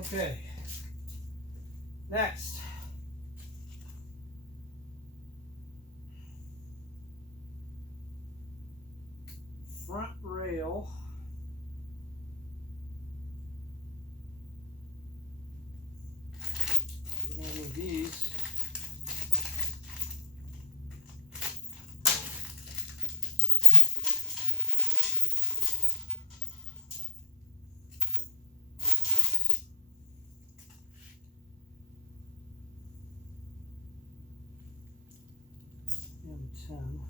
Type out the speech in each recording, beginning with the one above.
Okay. Next. Front rail. We're going to need these. M10.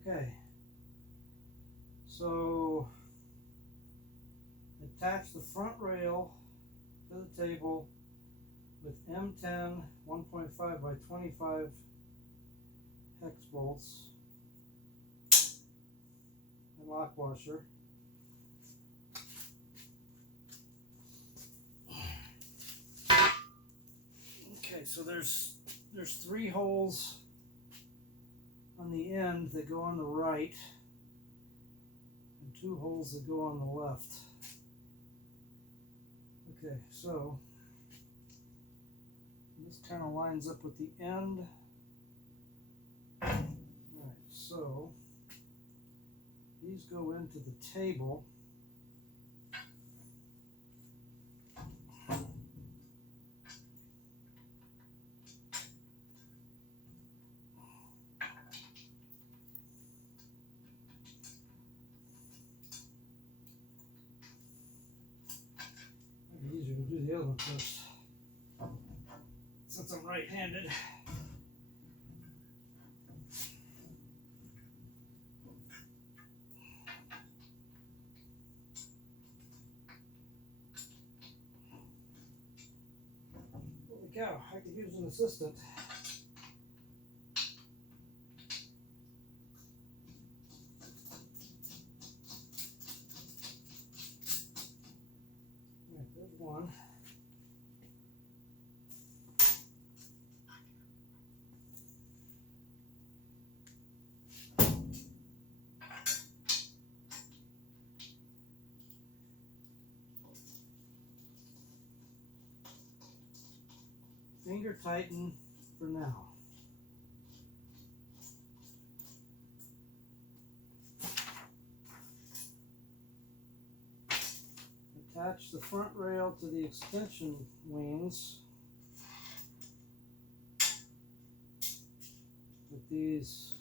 Okay. So attach the front rail to the table with M10 1.5 by 25 hex bolts and lock washer. Okay, so there's 3 holes on the end that go on the right and 2 holes that go on the left. Okay, so this kind of lines up with the end. Alright, so these go into the table. It'd be easier to do the other one first, since I'm right-handed. Holy cow, I could use an assistant. Right, there's one. Finger tighten for now. Attach the front rail to the extension wings with these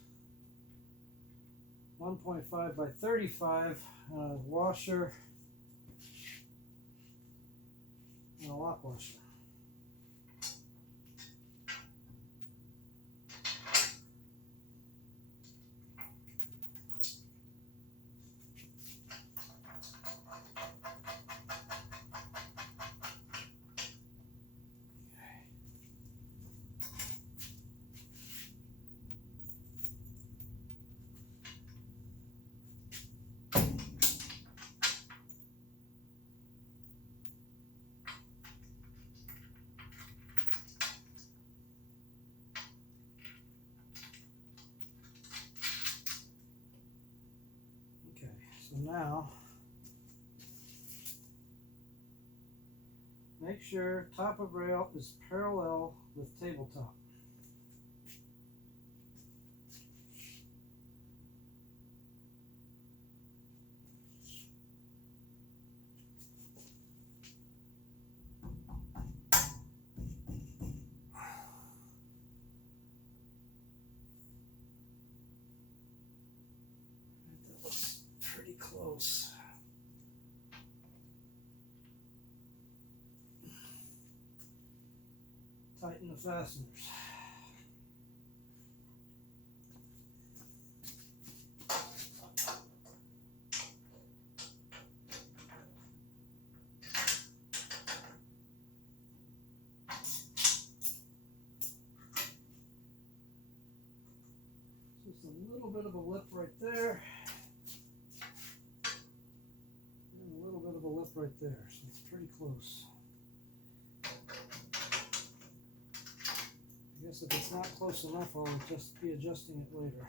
1.5 by 35 washer and a lock washer. So now, make sure top of rail is parallel with tabletop. That looks pretty close. Tighten the fasteners. Just a little bit of a lip right there. And a little bit of a lip right there. So it's pretty close. I guess if it's not close enough, I'll just be adjusting it later.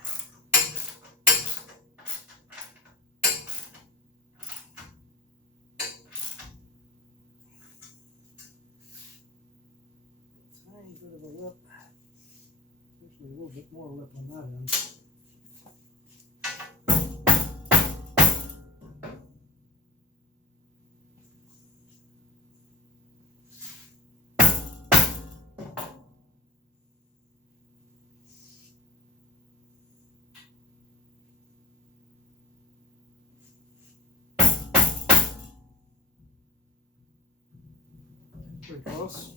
Tiny bit of a lip. Actually, a little bit more lip on that end. Pretty close.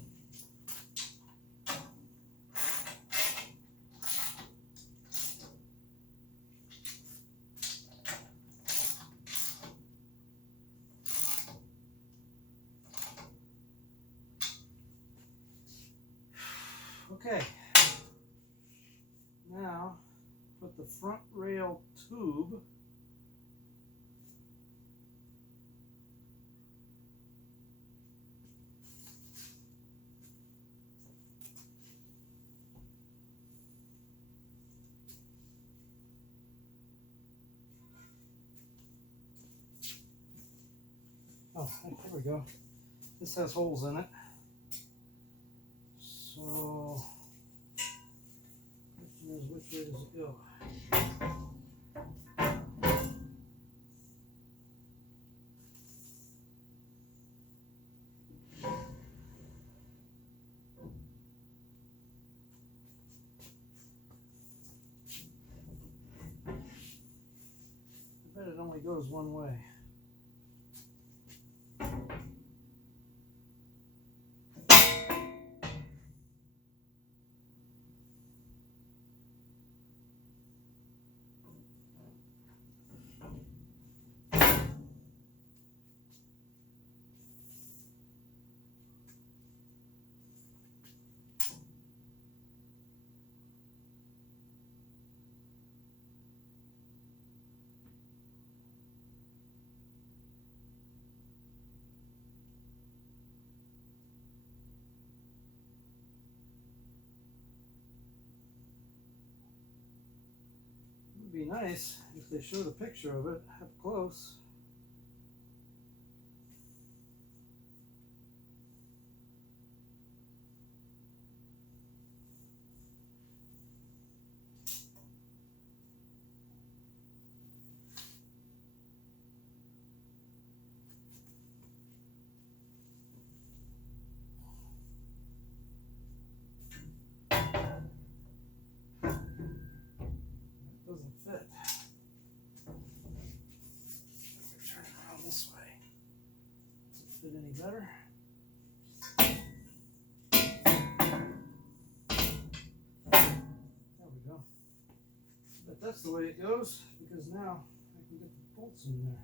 Okay, now put the front rail tube oh, here we go. This has holes in it. So, question is, which way does it go? I bet it only goes one way. It would be nice if they showed a picture of it up close. Doesn't fit. Turn it around this way. Does it fit any better? There we go. But that's the way it goes because now I can get the bolts in there.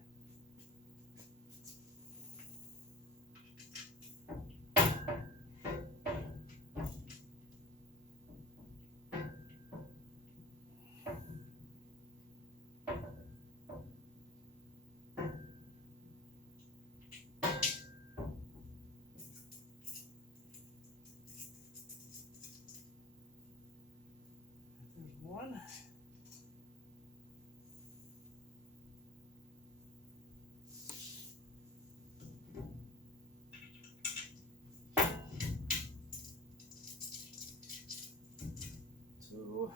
There's one. Two.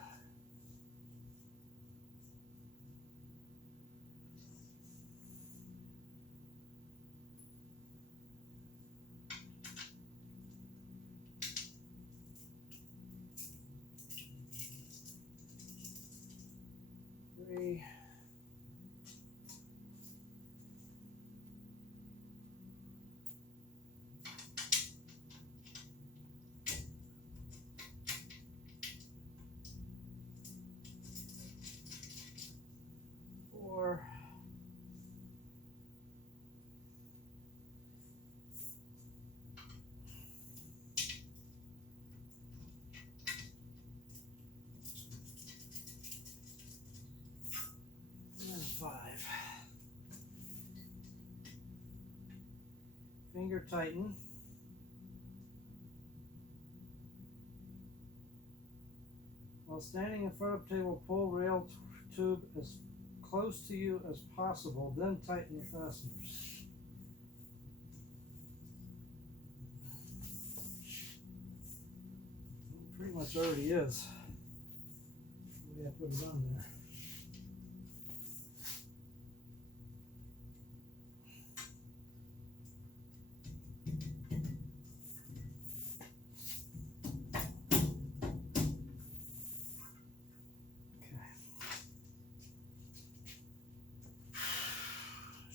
Three. Four. And five. Finger tighten. While standing in front of table, pull rail tube as close to you as possible, then tighten the fasteners. It pretty much already is. The way I put it on there.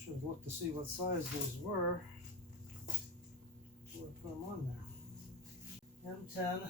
Should have looked to see what size those were before I put them on there. M10.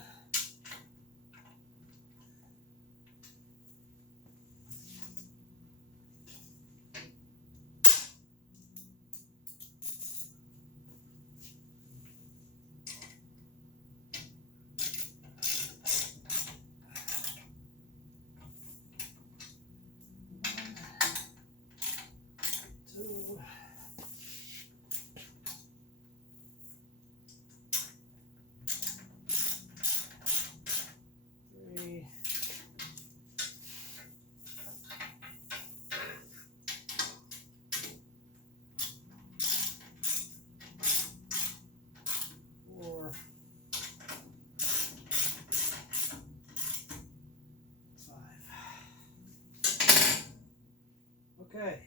Okay.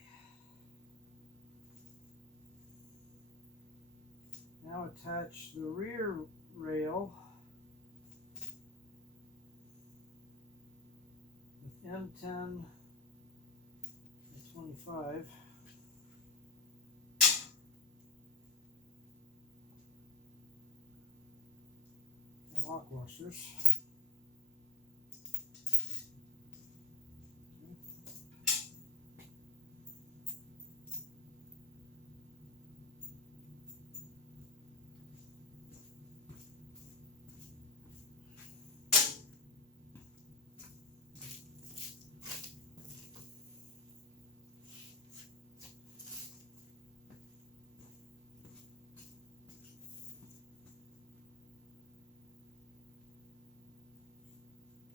Now attach the rear rail with M10 and 25 and lock washers.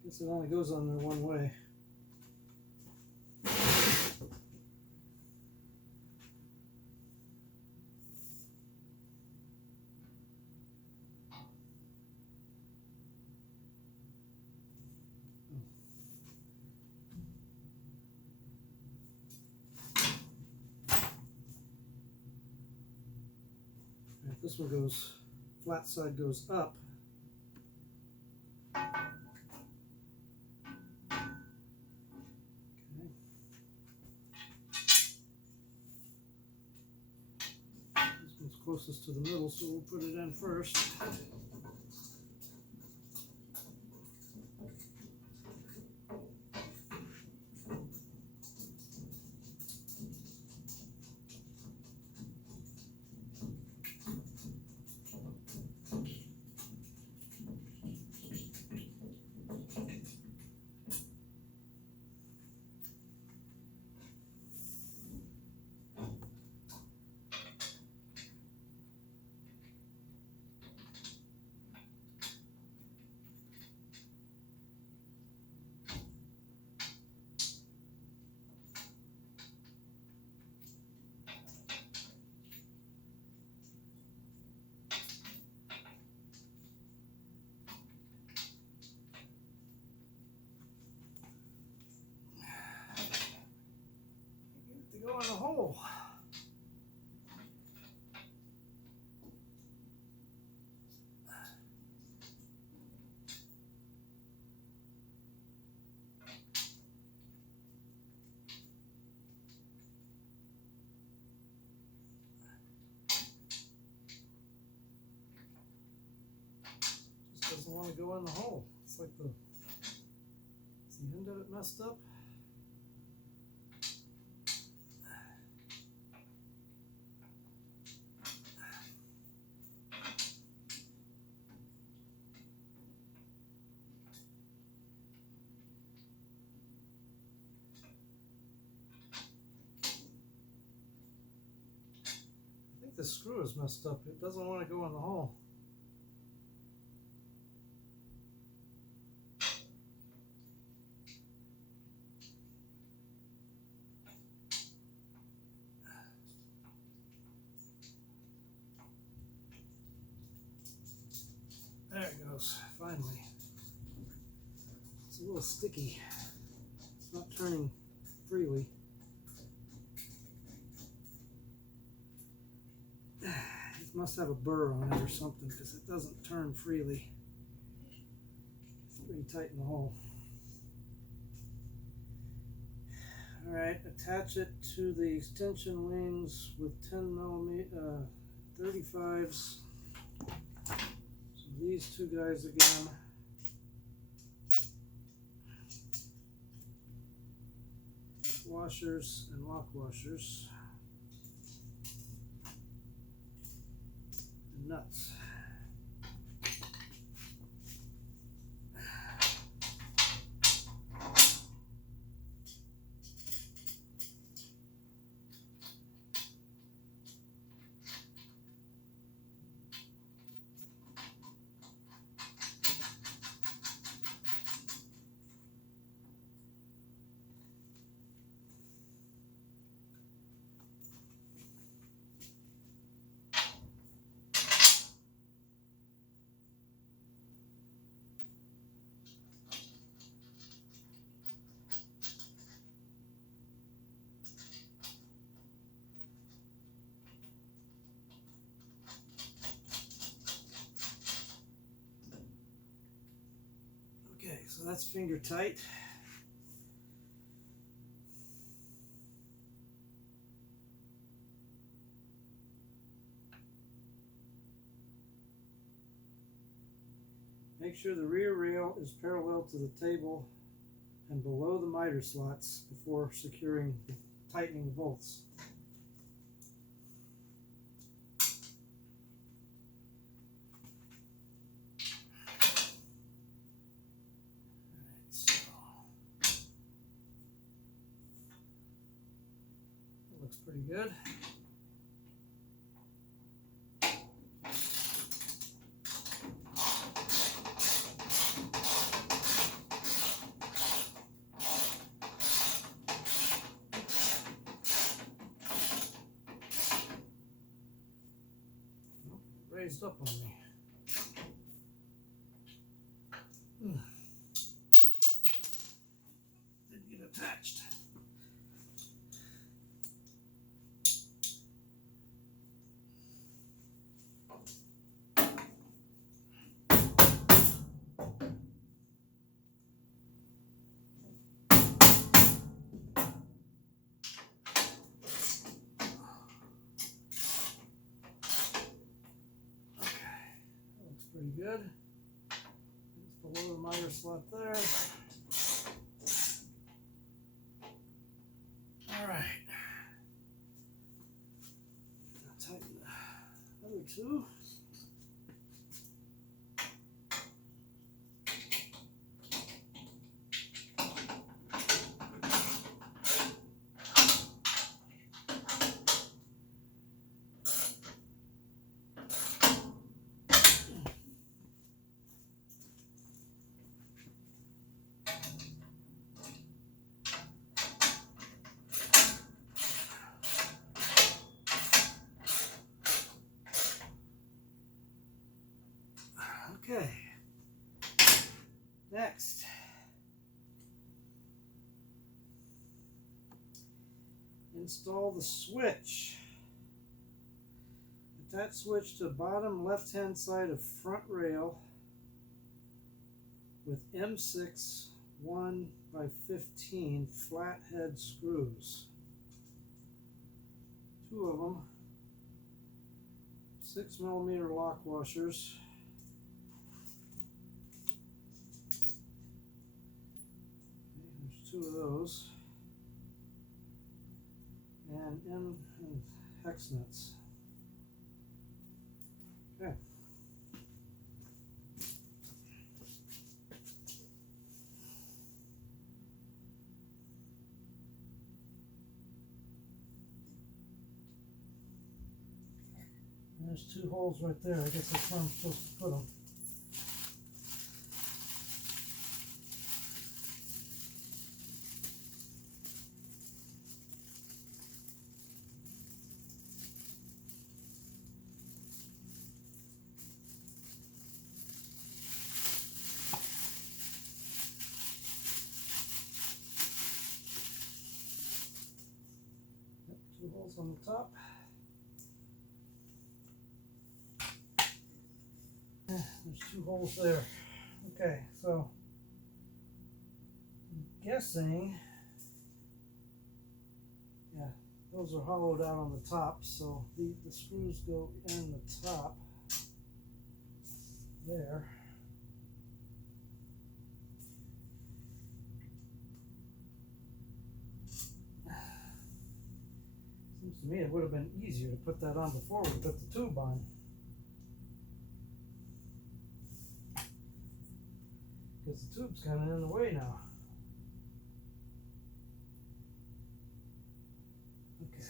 Guess it only goes on there one way. Right, this one goes, flat side goes up. Closest to the middle, so we'll put it in first. Go in the hole. Just doesn't want to go in the hole. It's like the end of it messed up. The screw is messed up. It doesn't want to go in the hole. finally. It's a little sticky. It's not turning freely. It must have a burr on it or something because it doesn't turn freely. It's pretty tight in the hole. Alright, attach it to the extension wings with 10 millimeter 35s. So these two guys again. Washers and lock washers. And nuts. Okay, so that's finger tight. Make sure the rear rail is parallel to the table and below the miter slots before securing, tightening the bolts. Looks pretty good. Raised up on me. Didn't get attached. Pretty good. It's below the miter slot there. All right. Now tighten the other two. Okay, next, install the switch. Attach switch to bottom left-hand side of front rail with M6 1x15 flathead screws. Two of them, 6mm lock washers. Two of those, and hex nuts. Okay. And there's two holes right there. I guess that's where I'm supposed to put them. holes on the top. There's 2 holes there. Okay, so I'm guessing, yeah, those are hollowed out on the top, so the screws go in the top there. Seems to me it would have been easier to put that on before we put the tube on. Because the tube's kind of in the way now. Okay.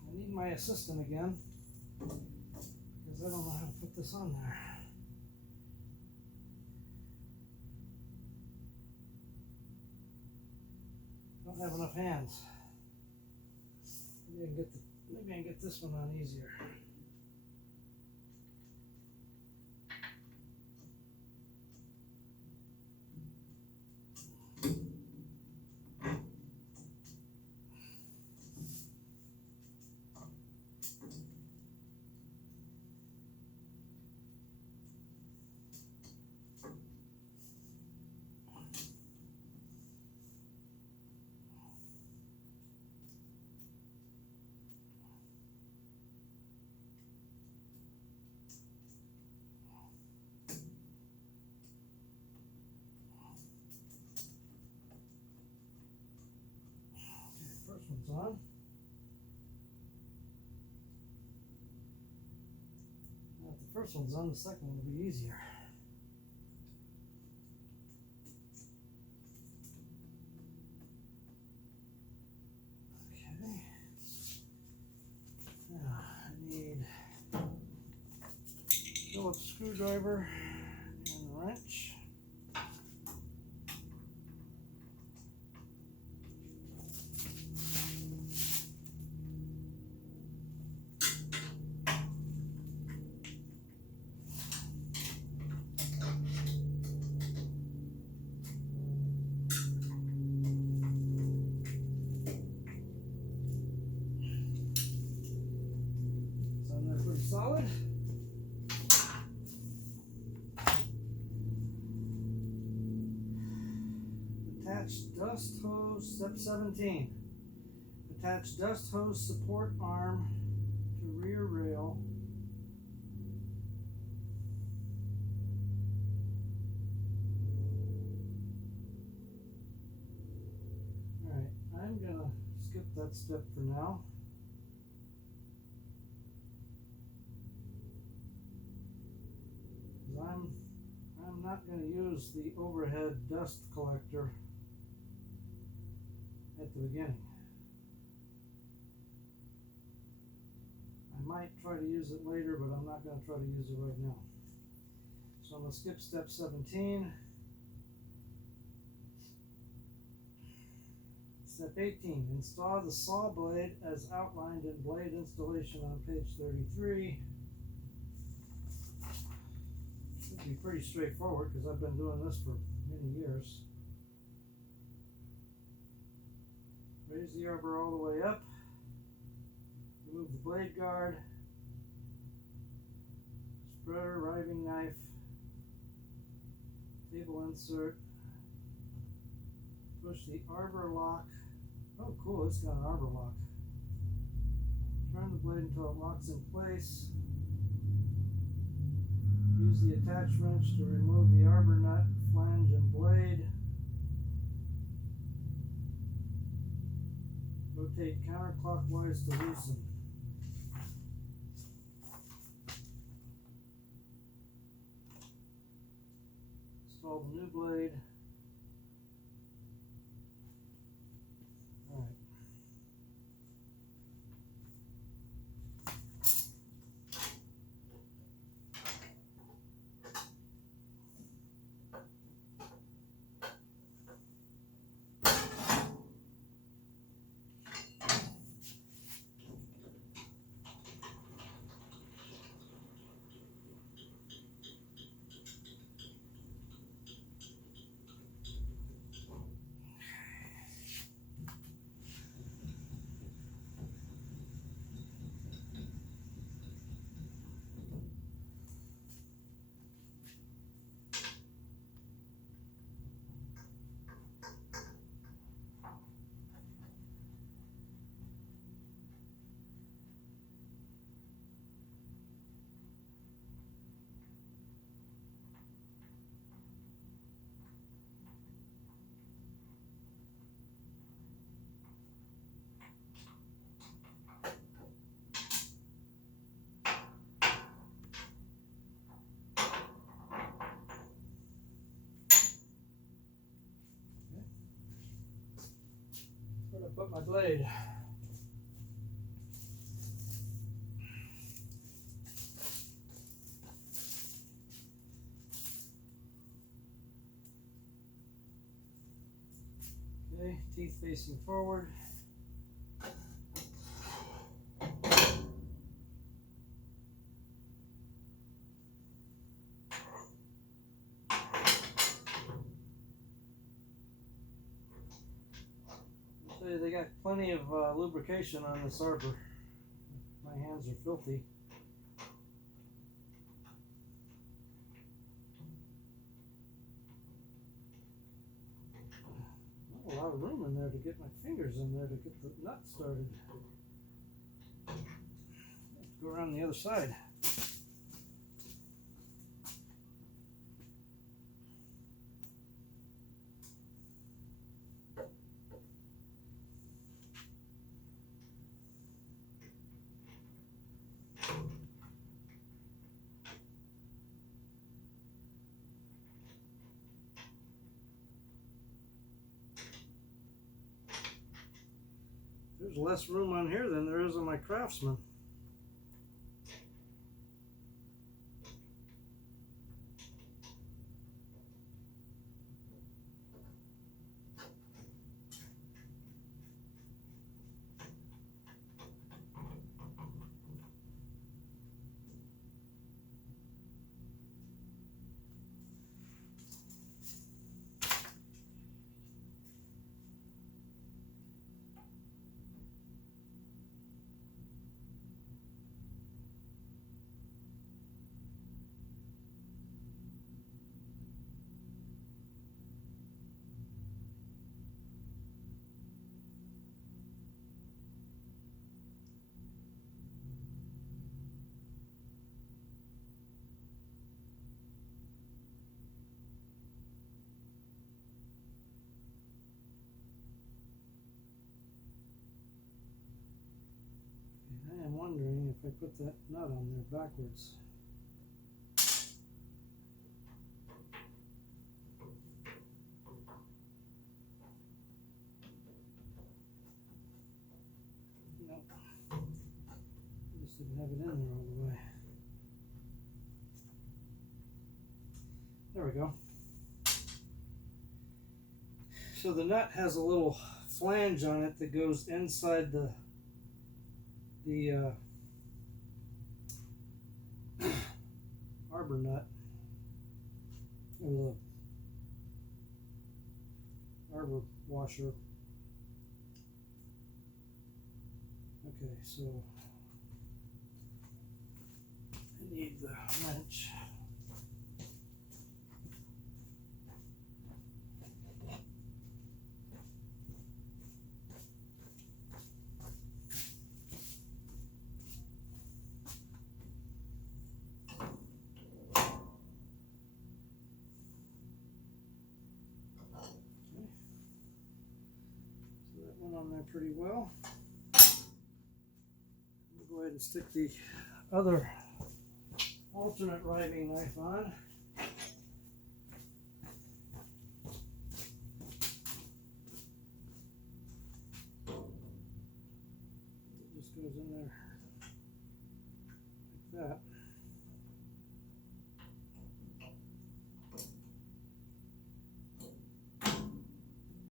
I need my assistant again, because I don't know how to put this on there. Don't have enough hands. Maybe I can get this one on easier. First one's on. Now, if the first one's on, the second one will be easier. Okay. Now, I need a Phillips screwdriver and a wrench. Solid. Attach dust hose, step 17. Attach dust hose support arm to rear rail. Alright, I'm gonna skip that step for now. I'm not going to use the overhead dust collector at the beginning. I might try to use it later, but I'm not going to try to use it right now. So I'm going to skip step 17. Step 18, install the saw blade as outlined in blade installation on page 33. Be pretty straightforward because I've been doing this for many years. Raise the arbor all the way up. Remove the blade guard. Spreader, riving knife. Cable insert. Push the arbor lock. Oh cool, it's got an arbor lock. Turn the blade until it locks in place. Use the attach wrench to remove the arbor nut, flange, and blade. Rotate counterclockwise to loosen. Install the new blade. All right. put my blade. Okay, teeth facing forward. So they got plenty of lubrication on this arbor. My hands are filthy. Not a lot of room in there to get my fingers in there to get the nut started. Let's go around the other side. There's less room on here than there is on my Craftsman. I am wondering if I put that nut on there backwards. Nope. I just didn't have it in there all the way. There we go. So the nut has a little flange on it that goes inside the arbor nut, or the arbor washer. Okay, so I need the wrench. On there pretty well. We'll go ahead and stick the other alternate riving knife on. It just goes in there like that.